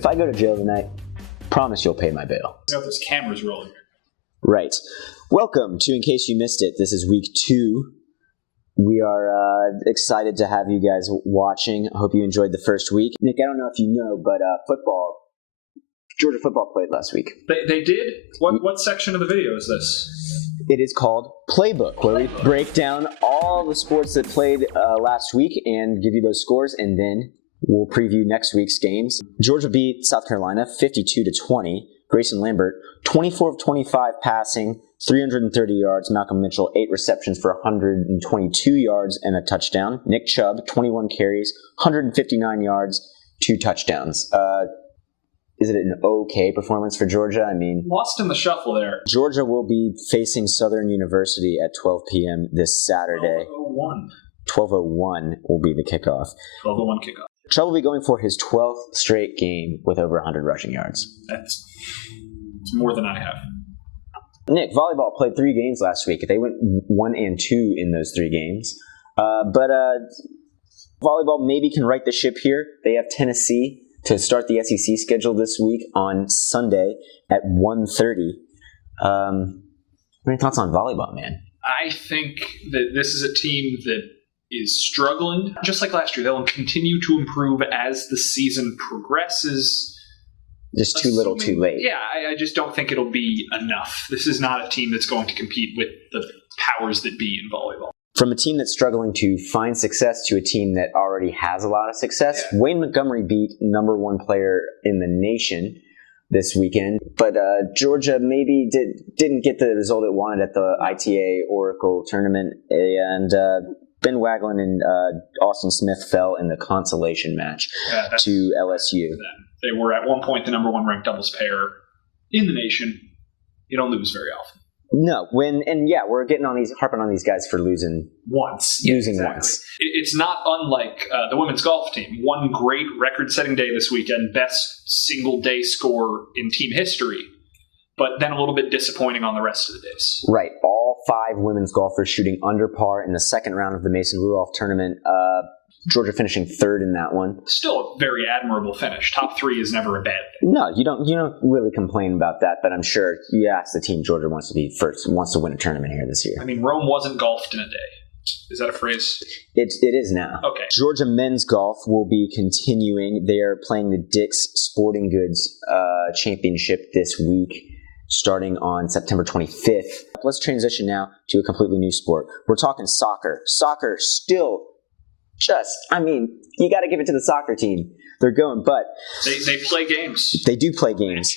If I go to jail tonight, promise you'll pay my bail. You know, there's cameras rolling. Right. Welcome to In Case You Missed It. This is week 2. We are excited to have you guys watching. I hope you enjoyed the first week. Nick, I don't know if you know, but Georgia football played last week. They did? What section of the video is this? It is called Playbook, where we break down all the sports that played last week and give you those scores, and then we'll preview next week's games. Georgia beat South Carolina 52-20. Grayson Lambert, 24 of 25 passing, 330 yards. Malcolm Mitchell, 8 receptions for 122 yards and a touchdown. Nick Chubb, 21 carries, 159 yards, 2 touchdowns. Is it an okay performance for Georgia? I mean, lost in the shuffle there. Georgia will be facing Southern University at 12 p.m. this Saturday. 12:01 will be the kickoff. 12:01 kickoff. Chubb will be going for his 12th straight game with over 100 rushing yards. It's more than I have. Nick, volleyball played 3 games last week. They went 1-2 in those 3 games. But volleyball maybe can right the ship here. They have Tennessee to start the SEC schedule this week on Sunday at 1:30. What are your thoughts on volleyball, man? I think that this is a team that is struggling. Just like last year, they'll continue to improve as the season progresses. Just too little, too late. Yeah, I just don't think it'll be enough. This is not a team that's going to compete with the powers that be in volleyball. From a team that's struggling to find success to a team that already has a lot of success, yeah. Wayne Montgomery beat #1 player in the nation this weekend, but Georgia maybe didn't get the result it wanted at the ITA Oracle tournament, and Ben Waglin and Austin Smith fell in the consolation match to LSU. They were at one point the #1 ranked doubles pair in the nation. You don't lose very often. No, we're harping on these guys for losing once. It's not unlike the women's golf team. One great record-setting day this weekend, best single-day score in team history, but then a little bit disappointing on the rest of the days. Right. All 5 women's golfers shooting under par in the second round of the Mason Rudolph tournament. Georgia finishing 3rd in that one. Still a very admirable finish. Top 3 is never a bad thing. No, you don't really complain about that, but I'm sure you ask the team Georgia wants to be first, wants to win a tournament here this year. I mean, Rome wasn't golfed in a day. Is that a phrase? It is now. Okay. Georgia men's golf will be continuing. They are playing the Dick's Sporting Goods Championship this week, starting on September 25th. Let's transition now to a completely new sport. We're talking soccer. Soccer still you got to give it to the soccer team. They're going, but they play games. They do play games.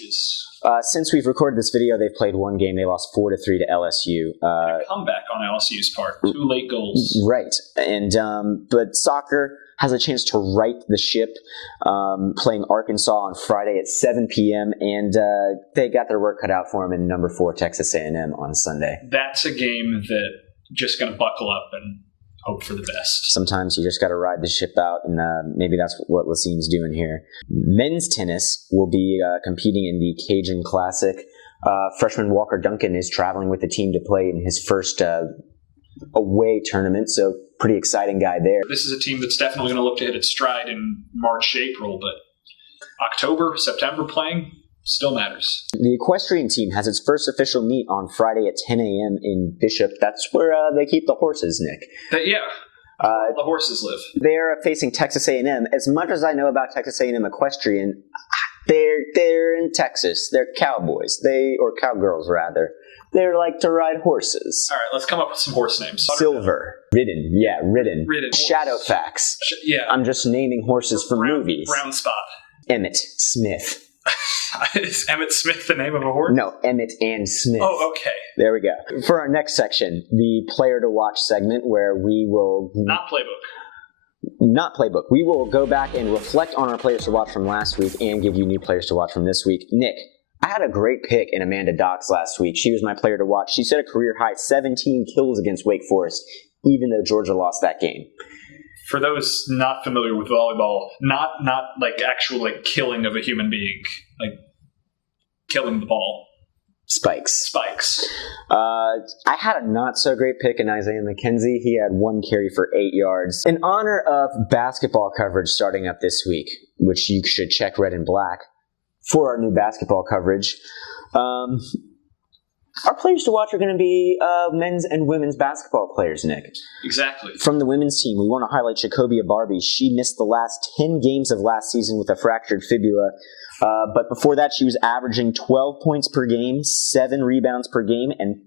Since we've recorded this video, they've played 1 game. They lost 4-3 to LSU. A comeback on LSU's part. 2 late goals. Right, and but soccer has a chance to right the ship. Playing Arkansas on Friday at 7 p.m. and they got their work cut out for them in #4 Texas A&M on Sunday. That's a game that just going to buckle up and hope for the best. Sometimes you just got to ride the ship out, and maybe that's what Wasim's doing here. Men's tennis will be competing in the Cajun Classic. Freshman Walker Duncan is traveling with the team to play in his first away tournament, so pretty exciting guy there. This is a team that's definitely going to look to hit its stride in March, April, but October, September playing still matters. The equestrian team has its first official meet on Friday at 10 a.m. in Bishop. That's where they keep the horses, Nick. The horses live. They're facing Texas A&M. As much as I know about Texas A&M equestrian, they're in Texas. They're cowboys. Or cowgirls, rather. They like to ride horses. All right, let's come up with some horse names. Silver. Ridden. Yeah, Ridden. Shadowfax. Yeah. I'm just naming horses from movies. Brown Spot. Emmett Smith. Is Emmett Smith the name of a horse? No, Emmett and Smith. Oh, okay. There we go. For our next section, the player to watch segment, where we will... Not playbook. We will go back and reflect on our players to watch from last week and give you new players to watch from this week. Nick, I had a great pick in Amanda Docks last week. She was my player to watch. She set a career high 17 kills against Wake Forest, even though Georgia lost that game. For those not familiar with volleyball, not like actual like killing of a human being, like killing the ball. Spikes. I had a not so great pick in Isaiah McKenzie. He had 1 carry for 8 yards. In honor of basketball coverage starting up this week, which you should check Red and Black, for our new basketball coverage. Our players to watch are going to be men's and women's basketball players, Nick. Exactly. From the women's team, we want to highlight Jacobia Barbie. She missed the last 10 games of last season with a fractured fibula. But before that, she was averaging 12 points per game, 7 rebounds per game, and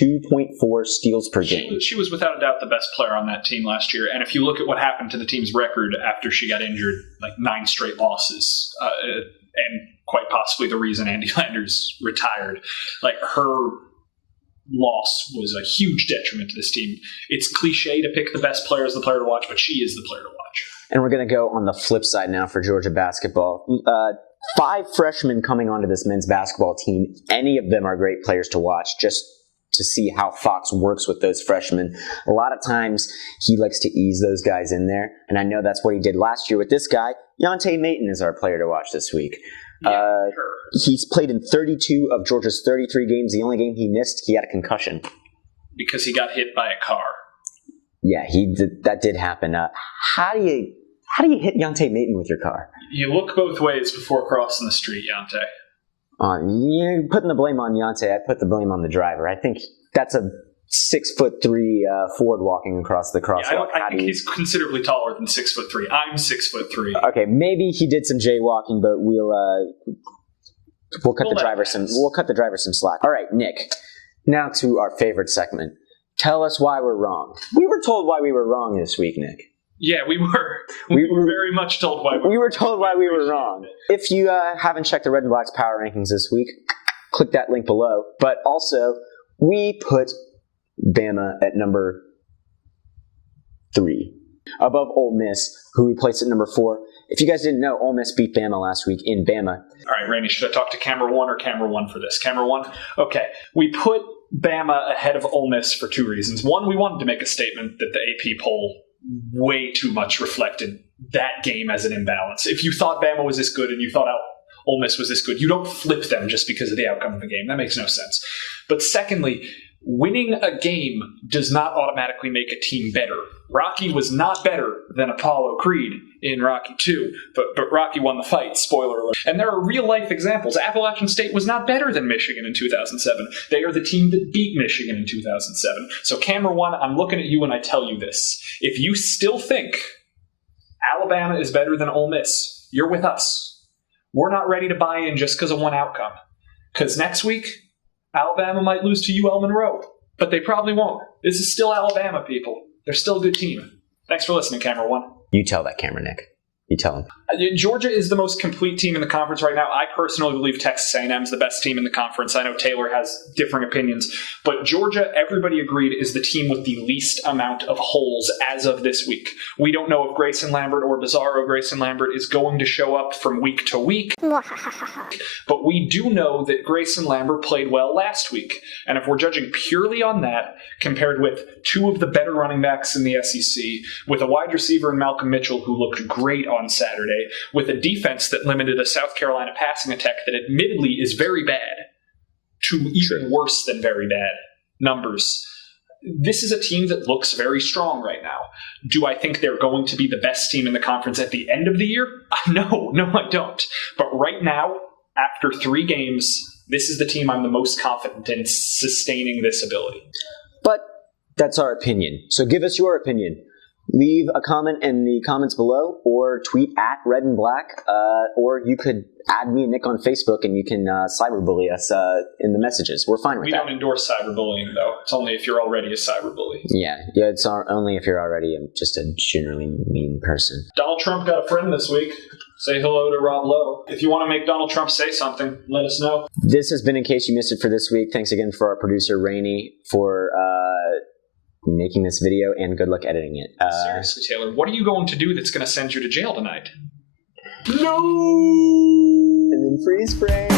2.4 steals per game. She was without a doubt the best player on that team last year. And if you look at what happened to the team's record after she got injured, like 9 straight losses, and quite possibly the reason Andy Landers retired, like her loss was a huge detriment to this team. It's cliche to pick the best player as the player to watch, but she is the player to watch. And we're going to go on the flip side now for Georgia basketball. 5 freshmen coming onto this men's basketball team. Any of them are great players to watch, just to see how Fox works with those freshmen. A lot of times he likes to ease those guys in there, and I know that's what he did last year with this guy. Yante Maton is our player to watch this week. Yeah, sure. He's played in 32 of Georgia's 33 games. The only game he missed, he had a concussion. Because he got hit by a car. Yeah, that did happen. How do you hit Yante Maton with your car? You look both ways before crossing the street, Yante. You're putting the blame on Yante. I put the blame on the driver. I think that's a 6'3" Ford walking across the crosswalk. Yeah, I think he's considerably taller than 6'3". I'm 6'3". Okay, maybe he did some jaywalking, but we'll cut the driver some slack. All right, Nick. Now to our favorite segment. Tell us why we're wrong. We were told why we were wrong this week, Nick. Yeah, we were. We were very much told why we were told why we were wrong. If you haven't checked the Red and Black's power rankings this week, click that link below. But also, we put Bama at number 3, above Ole Miss, who we placed at number 4. If you guys didn't know, Ole Miss beat Bama last week in Bama. All right, Rainey, should I talk to camera 1 or camera 1 for this? Camera 1? Okay, we put Bama ahead of Ole Miss for 2 reasons. One, we wanted to make a statement that the AP poll way too much reflected that game as an imbalance. If you thought Bama was this good and you thought Ole Miss was this good, you don't flip them just because of the outcome of the game. That makes no sense. But secondly, winning a game does not automatically make a team better. Rocky was not better than Apollo Creed in Rocky 2, but Rocky won the fight, spoiler alert. And there are real-life examples. Appalachian State was not better than Michigan in 2007. They are the team that beat Michigan in 2007. So camera 1, I'm looking at you and I tell you this. If you still think Alabama is better than Ole Miss, you're with us. We're not ready to buy in just because of one outcome. Because next week, Alabama might lose to UL Monroe, but they probably won't. This is still Alabama, people. They're still a good team. Thanks for listening, Camera 1. You tell that camera, Nick. You tell him. Georgia is the most complete team in the conference right now. I personally believe Texas A&M is the best team in the conference. I know Taylor has differing opinions, but Georgia, everybody agreed, is the team with the least amount of holes as of this week. We don't know if Grayson Lambert or Bizarro Grayson Lambert is going to show up from week to week, but we do know that Grayson Lambert played well last week. And if we're judging purely on that, compared with 2 of the better running backs in the SEC, with a wide receiver in Malcolm Mitchell who looked great on Saturday, with a defense that limited a South Carolina passing attack that admittedly is very bad to even worse than very bad numbers. This is a team that looks very strong right now. Do I think they're going to be the best team in the conference at the end of the year? No, I don't. But right now, after 3 games, this is the team I'm the most confident in sustaining this ability. But that's our opinion. So give us your opinion. Leave a comment in the comments below, or tweet at Red and Black, or you could add me and Nick on Facebook, and you can cyberbully us in the messages. We're fine with that. We don't endorse cyberbullying, though. It's only if you're already a cyberbully. Yeah, it's only if you're already just a generally mean person. Donald Trump got a friend this week. Say hello to Rob Lowe. If you want to make Donald Trump say something, let us know. This has been In Case You Missed It for this week. Thanks again for our producer, Rainey, for making this video, and good luck editing it. Seriously, Taylor, what are you going to do that's going to send you to jail tonight? No! And then freeze frame.